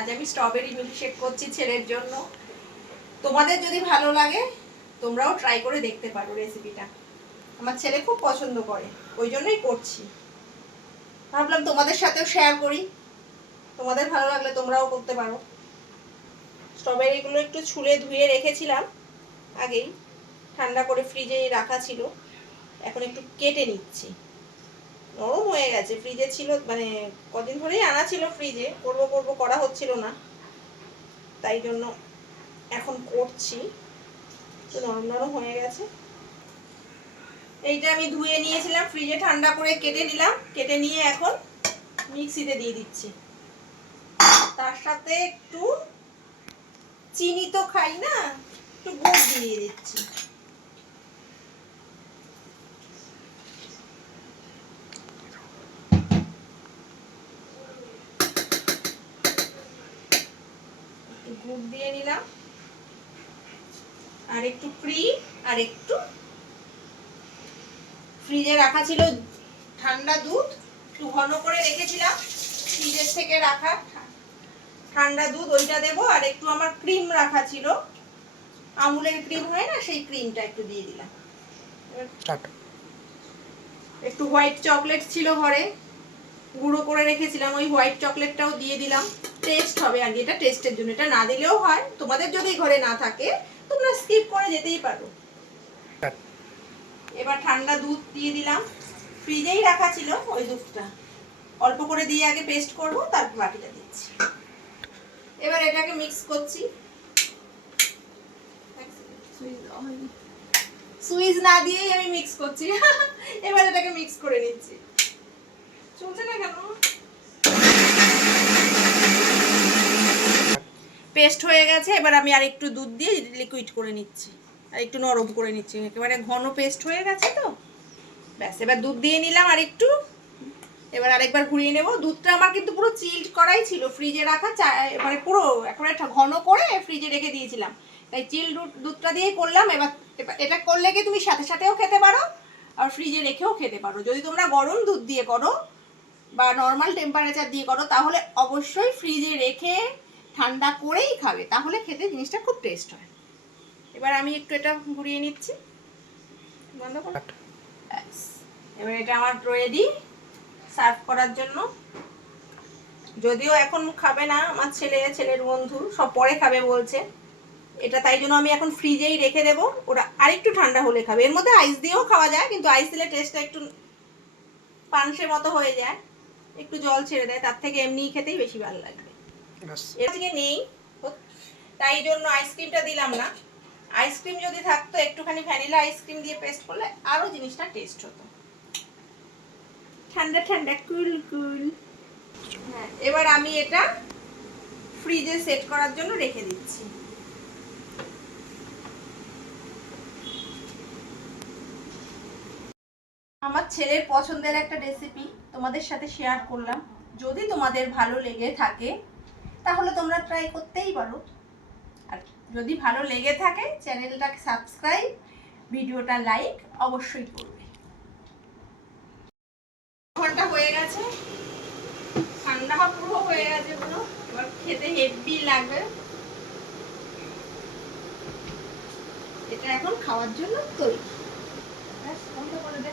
আজ আমি strawberry milkshake করছি ছেলের জন্য। তোমাদের যদি ভালো লাগে তোমরাও ট্রাই করে দেখতে পারো রেসিপিটা। আমার ছেলে খুব পছন্দ করে, ওই জন্যই করছি। ভাবলাম তোমাদের সাথেও শেয়ার করি, তোমাদের ভালো লাগলে তোমরাও করতে পারো। স্ট্রবেরিগুলো একটু ছুলে ধুয়ে রেখেছিলাম আগেই, ঠান্ডা করে ফ্রিজে রাখা ছিল। এখন একটু কেটে নিচ্ছি। নরম হয়ে গেছে, ফ্রিজে ছিল মানে কদিন ধরেই আনা ছিল ফ্রিজে, করবো করা হচ্ছিল না, তাই জন্য এখন করছি। একটু নরম নরম হয়ে গেছে। এইটা আমি ধুয়ে নিয়েছিলাম, ফ্রিজে ঠান্ডা করে কেটে নিলাম। কেটে নিয়ে এখন মিক্সিতে দিয়ে দিচ্ছি। তার সাথে একটু চিনি তো খাই না, একটু গুড় দিয়ে দিচ্ছি। গুড় দিয়ে নিলাম, আর একটু ক্রিম, আর একটু ফ্রিজে রাখা ছিল ঠান্ডা দুধ, একটু ঘন করে রেখেছিলাম ফ্রিজের থেকে রাখা ঠান্ডা দুধ, ওইটা দেবো। আর একটু আমার ক্রিম রাখা ছিল, আমুলের ক্রিম হয় না, সেই ক্রিমটা একটু দিয়ে দিলাম। একটু হোয়াইট চকলেট ছিল ঘরে, গুঁড়ো করে রেখেছিলাম, ওই হোয়াইট চকলেটটাও দিয়ে দিলাম। টেস্ট হবে আর এটা টেস্টের জন্য, এটা না দিলেও হয়। তোমাদের যদি ঘরে না থাকে তোমরা স্কিপ করে যেতেই পারো। এবার ঠান্ডা দুধ দিয়ে দিলাম, ফ্রিজেই রাখা ছিল ওই দুধটা। অল্প করে দিয়ে আগে পেস্ট করব, তারপর বাকিটা দিচ্ছি। এবার এটাকে মিক্স করছি। সুইচ না দিয়েই আমি মিক্স করছি। এবার এটাকে মিক্স করে নিচ্ছি। চলছে না কেন? পেস্ট হয়ে গেছে। এবার আমি আর একটু দুধ দিয়ে লিকুইড করে নিচ্ছি, আর একটু নরম করে নিচ্ছি। একেবারে ঘন পেস্ট হয়ে গেছে তো, ব্যাস। এবার দুধ দিয়ে নিলাম আর একটু। এবার আরেকবার ঘুরিয়ে নেব। দুধটা আমার কিন্তু পুরো চিল্ড করাই ছিল, ফ্রিজে রাখা, মানে পুরো একেবারে ঘন করে ফ্রিজে রেখে দিয়েছিলাম, তাই চিল্ড দুধটা দিয়েই করলাম। এবার এটা করলে কি তুমি সাথে সাথেও খেতে পারো, আর ফ্রিজে রেখেও খেতে পারো। যদি তোমরা গরম দুধ দিয়ে করো বা নর্মাল টেম্পারেচার দিয়ে করো, তাহলে অবশ্যই ফ্রিজে রেখে ঠান্ডা করেই খাবে, তাহলে খেতে জিনিসটা খুব টেস্ট হয়। এবার আমি একটু এটা ঘুরিয়ে নিচ্ছি, বন্ধ করো। এবার এটা আমার রেডি সার্ভ করার জন্য। যদিও এখন খাবে না আমার ছেলের বন্ধু, সব পরে খাবে বলছে এটা, তাই জন্য আমি এখন ফ্রিজেই রেখে দেবো। ওরা আরেকটু ঠান্ডা হলে খাবে। এর মধ্যে আইস দিয়েও খাওয়া যায়, কিন্তু আইস দিলে টেস্টটা একটু পানসের মতো হয়ে যায়, একটু জল ছেড়ে দেয়, তার থেকে এমনি খেতেই বেশি ভালো লাগবে। এটা থেকে নেই, তাই জন্য আইসক্রিমটা দিলাম না। আইসক্রিম যদি থাকতো, একটুখানি ভ্যানিলা আইসক্রিম দিয়ে পেস্ট করলে আরো জিনিসটা টেস্ট হতো। ঠান্ডা ঠান্ডা কুল কুল। হ্যাঁ, এবার আমি এটা ফ্রিজে সেট করার জন্য রেখে দিচ্ছি। আমার ছেলের পছন্দের একটা রেসিপি তোমাদের সাথে শেয়ার করলাম। যদি তোমাদের ভালো লেগে থাকে তাহলে তোমরা ট্রাই করতেই পারো। আর যদি ভালো লেগে থাকে চ্যানেলটাকে সাবস্ক্রাইব, ভিডিওটা লাইক অবশ্যই করবে। ঘন্টা হয়ে গেছে, ঠান্ডা পুরো হয়ে গেছে পুরো। এবার খেতে হেভি লাগবে। এটা এখন খাওয়ার জন্য তৈরি। ব্যাস বন্ধ করে দে।